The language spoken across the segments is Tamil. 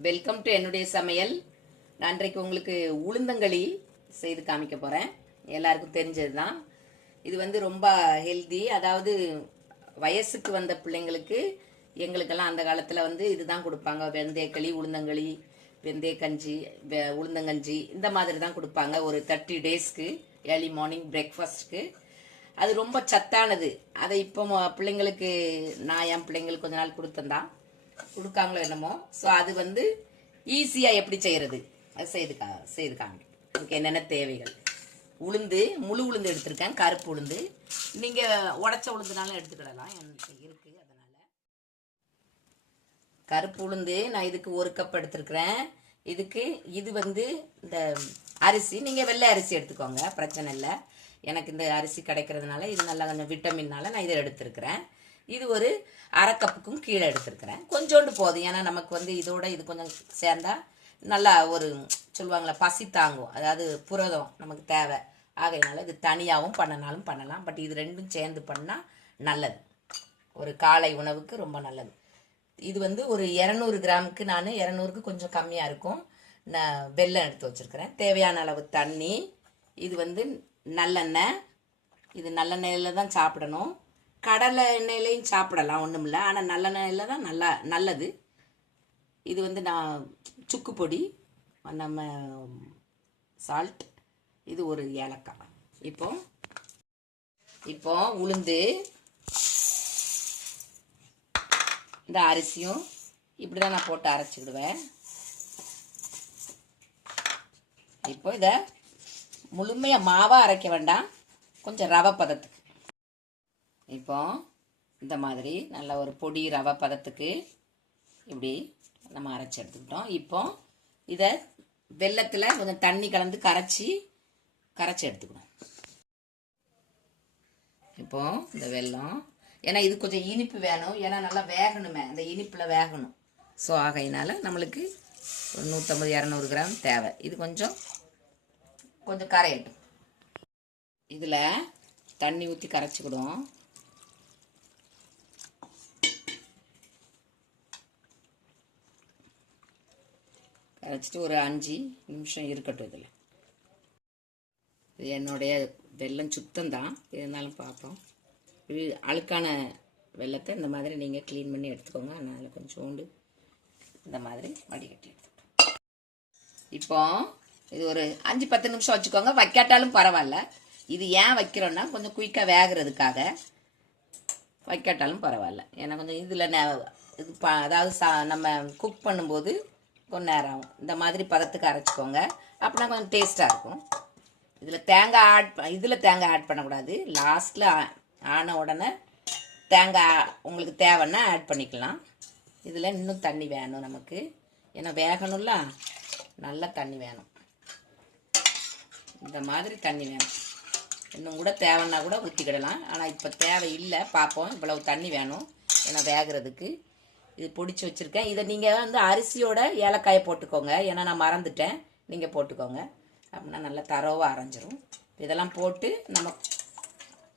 வெல்கம் டு என்னுடைய சமையல். நான் இன்றைக்கு உங்களுக்கு உளுந்தங்களி செய்து காமிக்க போகிறேன் எல்லாருக்கும் தெரிஞ்சது தான் இது வந்து ரொம்ப ஹெல்தி அதாவது வயசுக்கு வந்த பிள்ளைங்களுக்கு எங்களுக்கெல்லாம் அந்த காலத்தில் வந்து இதுதான் கொடுப்பாங்க. வெந்தயக்களி உளுந்தங்களி வெந்தய கஞ்சி வெ- உளுந்தங்கஞ்சி இந்த மாதிரி தான் கொடுப்பாங்க. ஒரு தேர்ட்டி டேஸ்க்கு ஏர்லி மார்னிங் பிரேக்ஃபாஸ்ட்க்கு அது ரொம்ப சத்தானது. அதை இப்போ பிள்ளைங்களுக்கு நான் என் பிள்ளைங்களுக்கு கொஞ்ச நாள் கொடுத்தேன்தான். கொடுக்காங்களோ என்னமோ. ஸோ அது வந்து ஈஸியாக எப்படி செய்கிறது அது செய்துக்கா செய்துக்காங்க. செய்து அதுக்கு என்னென்ன தேவைகள்? உளுந்து முழு உளுந்து எடுத்திருக்கேன். கருப்பு உளுந்து. நீங்கள் உடச்ச உளுந்துனாலும் எடுத்துக்கிடலாம். எனக்கு இருக்குது அதனால். கருப்பு உளுந்து நான் இதுக்கு ஒரு கப் எடுத்துருக்குறேன். இதுக்கு இது வந்து இந்த அரிசி. நீங்கள் வெள்ளை அரிசி எடுத்துக்கோங்க. பிரச்சனை இல்லை. எனக்கு இந்த அரிசி கிடைக்கிறதுனால இது நல்லா கொஞ்சம் விட்டமின்னால நான் இதை எடுத்திருக்கிறேன். இது ஒரு அரை கப்புக்கும் கீழே எடுத்திருக்கிறேன். கொஞ்சோண்டு போதும். ஏன்னா நமக்கு வந்து இதோட இது கொஞ்சம் சேர்ந்தா நல்லா ஒரு சொல்லுவாங்களே பசி தாங்கும். அதாவது புரதம் நமக்கு தேவை. ஆகையினால இது தனியாகவும் பண்ணனாலும் பண்ணலாம். பட் இது ரெண்டும் சேர்ந்து பண்ணால் நல்லது. ஒரு காலை உணவுக்கு ரொம்ப நல்லது. இது வந்து ஒரு இரநூறு கிராமுக்கு நான் இரநூறுக்கு கொஞ்சம் கம்மியாக இருக்கும். நான் வெல்லம் எடுத்து வச்சுருக்கிறேன். தேவையான அளவு தண்ணி. இது வந்து நல்லெண்ணெய். இது நல்லெண்ணெயில் தான் சாப்பிடணும். கடலை எண்ணெயிலையும் சாப்பிடலாம் ஒன்றும் இல்லை ஆனால் நல்லெண்ணெயில் தான் நல்லா நல்லது. இது வந்து நான் சுக்கு பொடி நம்ம சால்ட் இது ஒரு ஏலக்காய். இப்போ இப்போ உளுந்து இந்த அரிசியும் இப்படி தான் நான் போட்டு அரைச்சிக்கிடுவேன் இப்போ இதை முழுமையாக மாவாக அரைக்க வேண்டாம். கொஞ்சம் ரவை பதத்துக்கு. இப்போ இந்த மாதிரி நல்ல ஒரு பொடி ரவை பதத்துக்கு இப்படி நம்ம அரைச்சி எடுத்துக்கிட்டோம். இப்போ இதை வெள்ளத்தில் கொஞ்சம் தண்ணி கலந்து கரைச்சி கரைச்சி எடுத்துக்கணும். இப்போ இந்த வெல்லம் ஏன்னா இது கொஞ்சம் இனிப்பு வேணும். ஏன்னா நல்லா வேகணுமே அந்த இனிப்பில் வேகணும். ஸோ ஆகையினால நம்மளுக்கு ஒரு நூற்றம்பது இரநூறு கிராம் தேவை. இது கொஞ்சம் கொஞ்சம் கரையட்டும். இதில் தண்ணி ஊற்றி கரைச்சிக்கிடுவோம். கரைச்சிட்டு ஒரு அஞ்சு நிமிஷம் இருக்கட்டும் இதில். இது என்னுடைய வெல்லம் சுத்தம் தான் இருந்தாலும் பார்ப்போம். இது அழுக்கான வெள்ளத்தை இந்த மாதிரி நீங்கள் க்ளீன் பண்ணி எடுத்துக்கோங்க. அதனால் கொஞ்சோண்டு இந்த மாதிரி வடிகட்டி எடுத்துக்கோங்க இப்போ இது ஒரு அஞ்சு பத்து நிமிஷம் வச்சுக்கோங்க. வைக்காட்டாலும் பரவாயில்ல. இது ஏன் வைக்கிறோன்னா கொஞ்சம் குயிக்காக வேகிறதுக்காக வைக்காட்டாலும் பரவாயில்ல. ஏன்னா கொஞ்சம் இதில் இது ப அதாவது சா நம்ம குக் பண்ணும்போது கொஞ்சம் நேரம். ஆகும் இந்த மாதிரி பதத்துக்கு அரைச்சிக்கோங்க. அப்படின்னா கொஞ்சம் டேஸ்ட்டாக இருக்கும். இதில் தேங்காய் ஆட் இதில் தேங்காய் ஆட் பண்ணக்கூடாது. லாஸ்ட்டில் ஆன உடனே தேங்காய் உங்களுக்கு தேவைன்னா ஆட் பண்ணிக்கலாம். இதில் இன்னும் தண்ணி வேணும் நமக்கு. ஏன்னா வேகணும்ல. நல்ல தண்ணி வேணும். இந்த மாதிரி தண்ணி வேணும். இன்னும் கூட தேவைன்னா கூட ஊற்றிக்கிடலாம் ஆனால் இப்போ தேவை இல்லை. பார்ப்போம் இவ்வளவு தண்ணி வேணும். ஏன்னா வேகிறதுக்கு. இது பிடிச்சி வச்சுருக்கேன். இதை நீங்கள் வந்து அரிசியோட ஏலக்காயை போட்டுக்கோங்க. ஏன்னா நான் மறந்துட்டேன். நீங்கள் போட்டுக்கோங்க. அப்படின்னா நல்லா தரவாக அரைஞ்சிரும். இதெல்லாம் போட்டு நம்ம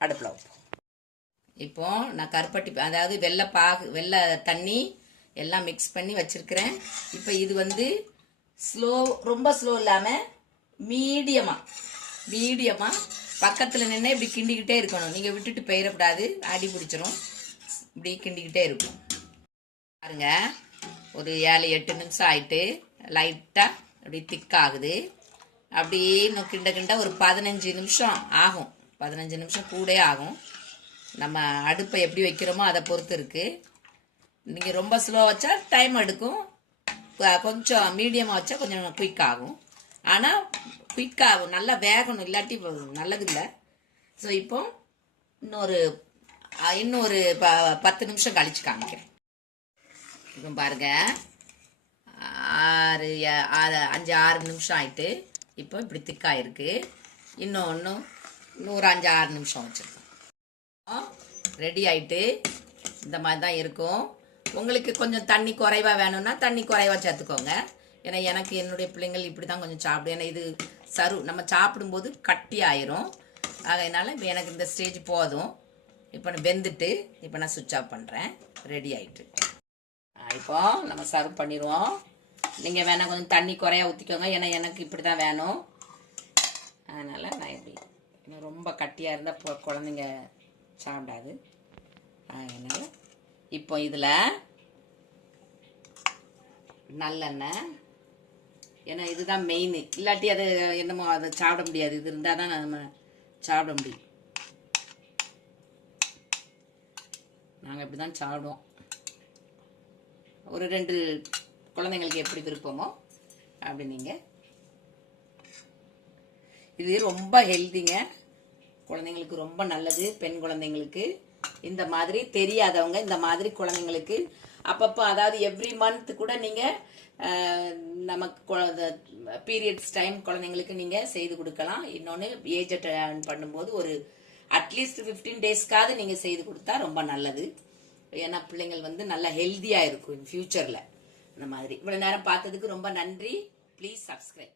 அடுப்பில் வைப்போம். இப்போ நான் கருப்பட்டி அதாவது வெள்ளை பாகு வெள்ளை தண்ணி எல்லாம் மிக்ஸ் பண்ணி வச்சிருக்கிறேன். இப்போ இது வந்து ஸ்லோ ரொம்ப ஸ்லோ இல்லாமல் மீடியமாக மீடியமாக பக்கத்தில் நின்று இப்படி கிண்டிக்கிட்டே இருக்கணும். நீங்கள் விட்டுட்டு போயிடக்கூடாது. அடி பிடிச்சிரும். இப்படி கிண்டிக்கிட்டே இருக்கும் பாருங்க. ஒரு ஏழு எட்டு நிமிஷம் ஆயிட்டு லைட்டாக அப்படி திக்காகுது அப்படியே இன்னும் கிண்ட கிண்ட ஒரு பதினஞ்சு நிமிஷம் ஆகும். பதினஞ்சு நிமிஷம் கூட ஆகும். நம்ம அடுப்பை எப்படி வைக்கிறோமோ அதை பொறுத்து இருக்குது நீங்கள் ரொம்ப ஸ்லோ வச்சா டைம் எடுக்கும். கொஞ்சம் மீடியமாக வச்சா கொஞ்சம் குயிக் ஆகும். ஆனால் குயிக் ஆகும். நல்லா வேகணும். இல்லாட்டி நல்லதில்லை. ஸோ இப்போ இன்னொரு இன்னொரு ப பத்து நிமிஷம் கழிச்சு காமிக்கிறேன். இப்போ பாருங்க. ஆறு ஆறு அஞ்சு ஆறு நிமிஷம் ஆயிட்டு இப்போ இப்படி திக்காயிருக்கு இன்னும் ஒன்றும் இன்னும் ஒரு அஞ்சு ஆறு நிமிஷம் வச்சுருக்கோம். ரெடி ஆயிட்டு இந்த மாதிரி தான் இருக்கும். உங்களுக்கு கொஞ்சம் தண்ணி குறைவாக வேணும்னா தண்ணி குறைவாக சேர்த்துக்கோங்க. ஏன்னா எனக்கு என்னுடைய பிள்ளைங்கள் இப்படி தான் கொஞ்சம் சாப்பிடும். ஏன்னா இது சரு நம்ம சாப்பிடும்போது கட்டி ஆயிரும். அதனால எனக்கு இந்த ஸ்டேஜ் போதும். இப்போ நான் வெந்துட்டு இப்போ நான் சுவிட்ச் ஆஃப் பண்ணுறேன் ரெடி ஆயிட்டு. இப்போ நம்ம சர்வ் பண்ணிடுவோம். நீங்கள் வேணால் கொஞ்சம் தண்ணி குறையா ஊற்றிக்கோங்க ஏன்னா எனக்கு இப்படி தான் வேணும். அதனால் நான் இப்படி இன்னும் ரொம்ப கட்டியாக இருந்தால் குழந்தைங்க சாப்பிடாது. அதனால் இப்போ இதில் நல்லெண்ணெய். ஏன்னா இதுதான் மெயின் இல்லாட்டி அது என்னமோ அதை சாப்பிட முடியாது. இது இருந்தால் தான் நம்ம சாப்பிட முடியும். நாங்கள் இப்படி தான் சாப்பிடுவோம். ஒரு ரெண்டு குழந்தைங்களுக்கு எப்படி விருப்பமோ அப்படி நீங்கள் இது ரொம்ப ஹெல்த்திங்க குழந்தைங்களுக்கு ரொம்ப நல்லது பெண் குழந்தைங்களுக்கு. இந்த மாதிரி தெரியாதவங்க இந்த மாதிரி குழந்தைங்களுக்கு அப்பப்போ அதாவது எவ்ரி மந்த் கூட நீங்கள் நமக்கு பீரியட்ஸ் டைம் குழந்தைங்களுக்கு நீங்கள் செய்து கொடுக்கலாம். இன்னொன்று ஏஜ் அட்டன் பண்ணும்போது ஒரு அட்லீஸ்ட் ஃபிஃப்டீன் டேஸ்க்காவது நீங்கள் செய்து கொடுத்தா ரொம்ப நல்லது. ஏன்னா பிள்ளைங்கள் வந்து நல்லா ஹெல்த்தியாக இருக்கும் ஃபியூச்சரில் இந்த மாதிரி. இவ்வளோ நேரம் பார்த்ததுக்கு ரொம்ப நன்றி. Please subscribe